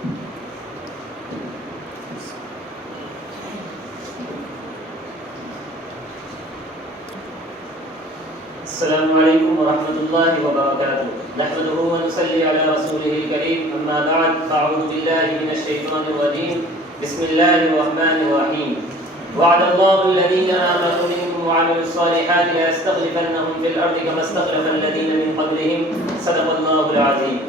السلام علیکم ورحمۃ اللہ وبرکاتہ نحمده ونصلی علی رسوله الکریم اما بعد فاعوذ باللہ من الشیطان الرجیم بسم اللہ الرحمن الرحیم وعد اللہ الذین آمنوا منکم وعملوا الصالحات ليستخلفنهم في الارض كما استخلف الذین من قبلهم صدق اللہ العظیم۔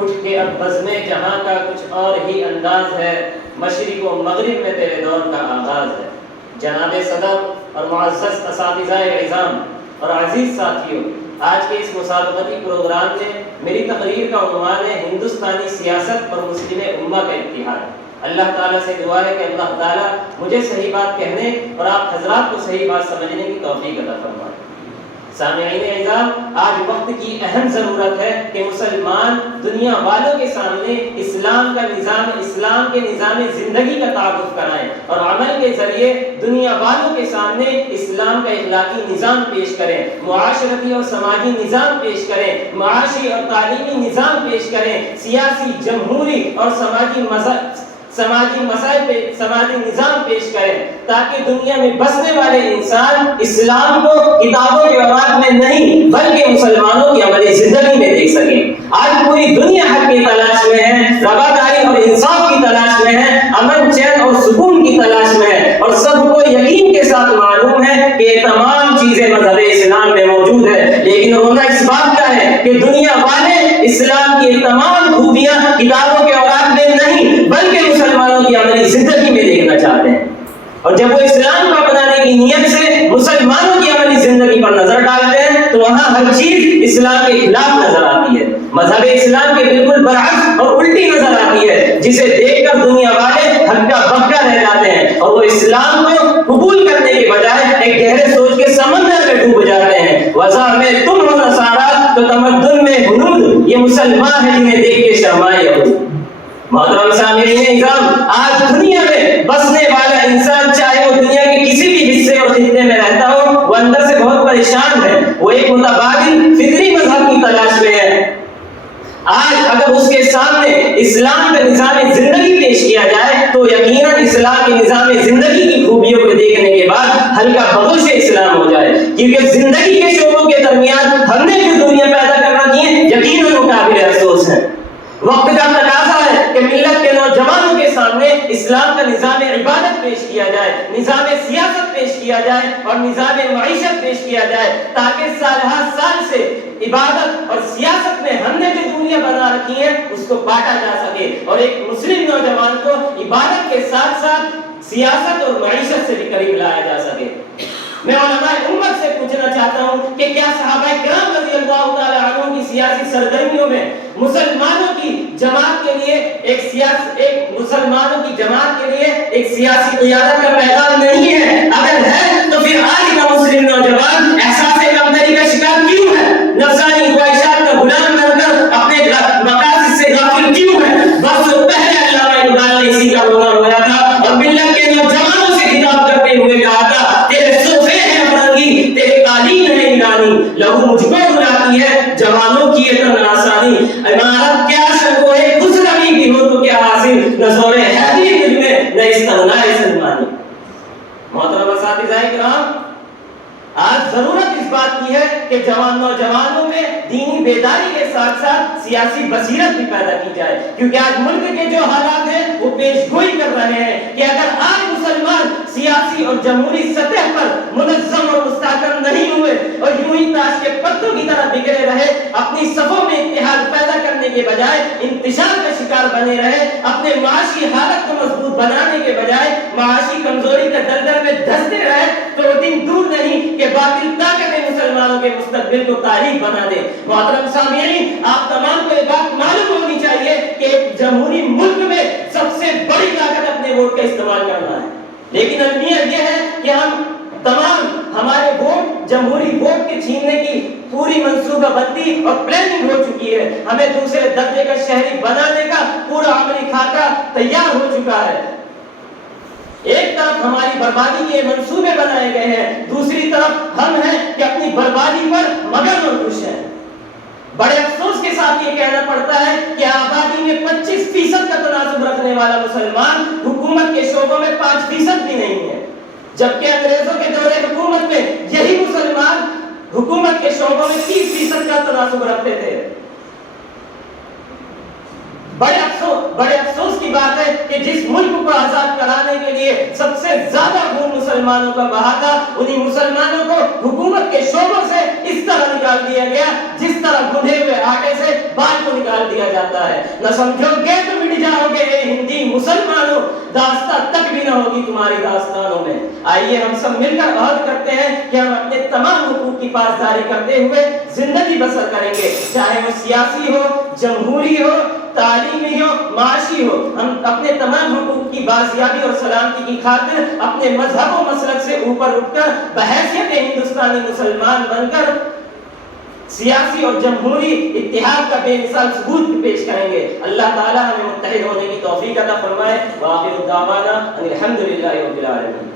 اٹھ کے اب بزم جہاں کا کچھ اور ہی انداز ہے، مشرق و مغرب میں تیرے دور کا آغاز ہے۔ جناب صدر اور معزز اساتذہ اعظام اور عزیز ساتھیوں، آج کے اس مسابقتی پروگرام میں میری تقریر کا عنوان ہے ہندوستانی سیاست اور مسلم امہ کا اتحاد۔ اللہ تعالیٰ سے دعا ہے کہ اللہ تعالیٰ مجھے صحیح بات کہنے اور آپ حضرات کو صحیح بات سمجھنے کی توفیق عطا فرمائے۔ سامعین اعزام، آج وقت کی اہم ضرورت ہے کہ مسلمان دنیا والوں کے سامنے اسلام کے نظام زندگی کا تعارف کرائیں اور عمل کے ذریعے دنیا والوں کے سامنے اسلام کا اخلاقی نظام پیش کریں، معاشرتی اور سماجی نظام پیش کریں، معاشی اور تعلیمی نظام پیش کریں، سیاسی، جمہوری اور سماجی مسائل پہ سماجی نظام پیش کریں، تاکہ دنیا میں بسنے والے انسان اسلام کو کتابوں کے اوراق میں نہیں بلکہ مسلمانوں کی عملی زندگی میں دیکھ سکیں۔ آج پوری دنیا حق کی تلاش میں ہے، رواداری اور انصاف کی تلاش میں ہے، امن چین اور سکون کی تلاش میں ہے، اور سب کو یقین کے ساتھ معلوم ہے کہ یہ تمام چیزیں مذہب اسلام میں موجود ہے، لیکن رونا اس بات کا ہے کہ دنیا والے اسلام کی تمام خوبیاں کتابوں کے اوراق میں نہیں بلکہ مسلمانوں کی عملی زندگی میں دیکھنا چاہتے ہیں، اور جب وہ اسلام کو اپنانے کی نیت سے مسلمانوں کی عملی زندگی پر نظر ڈالتے ہیں تو وہاں ہر چیز اسلام کے خلاف نظر آتی ہے، مذہب اسلام کے بالکل برعکس اور الٹی نظر آتی ہے، جسے دیکھ کر دنیا والے ہکا بکا رہ جاتے ہیں اور وہ اسلام کو قبول کرنے کے بجائے ایک گہرے سوچ کے سمندر میں ڈوب جاتے ہیں۔ وَذَا میں تم ہو نصارا تو تمدن میں ہنود، یہ مسلمان ہے جنہیں دیکھ کے شرمائے یہود۔ محترم سامعین اعظام، آج دنیا میں بسنے والا انسان چاہے وہ دنیا کے کسی بھی حصے اور خطے میں رہتا ہو، وہ اندر سے بہت پریشان ہے، وہ ایک متبادل فطری مذہب کی تلاش میں ہے۔ آج اگر اس کے سامنے اسلام کا نظام زندگی پیش کیا جائے تو یقیناً اسلام کے نظام زندگی کی خوبیوں کو دیکھنے کے بعد ہلکا بہوش اسلام ہو جائے، کیونکہ زندگی کے شعبوں کے درمیان ہم نے جو دنیا پیدا کر رکھی ہے یقیناً وہ قابل افسوس ہے۔ وقت کا تقاضا ہے کہ ملت کے نوجوانوں کے سامنے اسلام کا نظام عبادت پیش کیا جائے، نظام سیاست پیش کیا جائے اور نظام معیشت پیش کیا جائے، تاکہ سال ہر سال سے عبادت اور سیاست میں ہم نے جو دنیا بنا رکھی ہے اس کو بانٹا جا سکے، اور ایک مسلم نوجوان کو عبادت کے ساتھ ساتھ سیاست اور معیشت سے بھی قریب لایا جا سکے۔ میں علماء امت سے پوچھنا چاہتا ہوں کہ کیا صحابہ کرام رضی اللہ تعالی عنہ کی سیاسی سرگرمیوں میں مسلمانوں کی جماعت کے لیے ایک سیاسی قیادت کا پیغام نہیں ہے؟ اگر ہے تو پھر آج کا مسلم نوجوان احساس کمتری کا شکار کیوں ہے؟ نفسانی خواہشات کا غلام بن کر اپنے مقاصد سے غافل کیوں ہے؟ بس پہلے علامہ اقبال نے اسی کا رونا رویا تھا اور ملت کے نوجوانوں سے خطاب کرتے ہوئے کہا تھا، تیرے صوفے ہیں فرنگی، تیرے قالین ہے ایرانی، لہو مجھ کو رلاتی ہے جوانوں کی یہ تن آسانی، عمارت کیا شکو ہے خود کبھی بھی ہو تو کیا حاصل، نہ زور حیدی مجھ میں نہ استغناء سلمانی۔ محترم اساتذہ کرام، آج ضرورت اس بات کی ہے کہ نوجوانوں میں دینی بیداری کے ساتھ ساتھ سیاسی بصیرت بھی پیدا کی جائے، کیونکہ آج ملک کے جو حالات ہیں وہ پیش گوئی کر رہے ہیں کہ اگر آج مسلمان سیاسی اور جمہوری سطح پر منظم اور مستحکم نہیں ہوئے اور یوں ہی تاش کے پتوں کی طرح بگڑے رہے، اپنی صفوں میں اتحاد پیدا کرنے کے بجائے انتشار کا شکار بنے رہے، اپنے معاشی حالت کو مضبوط بنانے کے بجائے معاشی کمزوری کے دلدل میں دھستے رہے، تو وہ دن دور نہیں کہ باطل طاقتیں مسلمانوں کے مستقبل کو تاریخ بنا دے۔ محترم سامعین، آپ تمام کو یہ بات معلوم ہونی چاہیے کہ ایک جمہوری ملک میں سب سے بڑی طاقت اپنے ووٹ کا استعمال کرنا ہے، لیکن المیہ یہ ہے کہ ہم تمام ہمارے ووٹ جمہوری ووٹ کے چھیننے کی پوری منصوبہ بندی اور پلاننگ ہو چکی ہے، ہمیں دوسرے درجے کا شہری بنانے کا پورا عملی خاکہ تیار ہو چکا ہے۔ ایک طرف ہماری بربادی کے منصوبے بنائے گئے ہیں، دوسری طرف ہم ہیں کہ اپنی بربادی پر مگن اور خوش ہیں۔ بڑے افسوس کے ساتھ یہ کہنا پڑتا ہے کہ آبادی میں 25% 30% کا تناسب رکھنے والا مسلمان حکومت کے شعبوں میں 5% بھی نہیں ہے، جبکہ انگریزوں کے دور حکومت میں یہی مسلمان حکومت کے شعبوں میں 30% کا تناسب رکھتے تھے۔ بڑے افسوس کی بات ہے کہ جس ملک کو آزاد کرانے کے لیے سب سے زیادہ خون مسلمانوں کا بہا تھا، انہی مسلمانوں کو حکومت کے شعبوں سے اس طرح نکال دیا گیا جس طرح گندھے ہوئے آٹے سے بال کو نکال دیا جاتا ہے۔ نہ سمجھو گے تو مٹ جاؤ گے اے ہندی مسلمانوں، داستان تک بھی نہ ہوگی تمہاری داستانوں میں۔ آئیے ہم سب مل کر عہد کرتے ہیں کہ ہم اپنے تمام حقوق کی پاسداری کرتے ہوئے زندگی بسر کریں گے، چاہے وہ سیاسی ہو، جمہوری ہو، تعلیمی ہو، معاشی ہو۔ ہم اپنے تمام حقوق کی بازیابی اور سلامتی کی خاطر اپنے مذہب و مسلک سے اوپر اٹھ کر بحیثیت ہندوستانی مسلمان بن کر سیاسی اور جمہوری اتحاد کا بے مثال ثبوت پیش کریں گے۔ اللہ تعالی ہمیں متحد ہونے کی توفیق عطا فرمائے۔ وآخر دعوانا ان الحمد للہ رب العالمین۔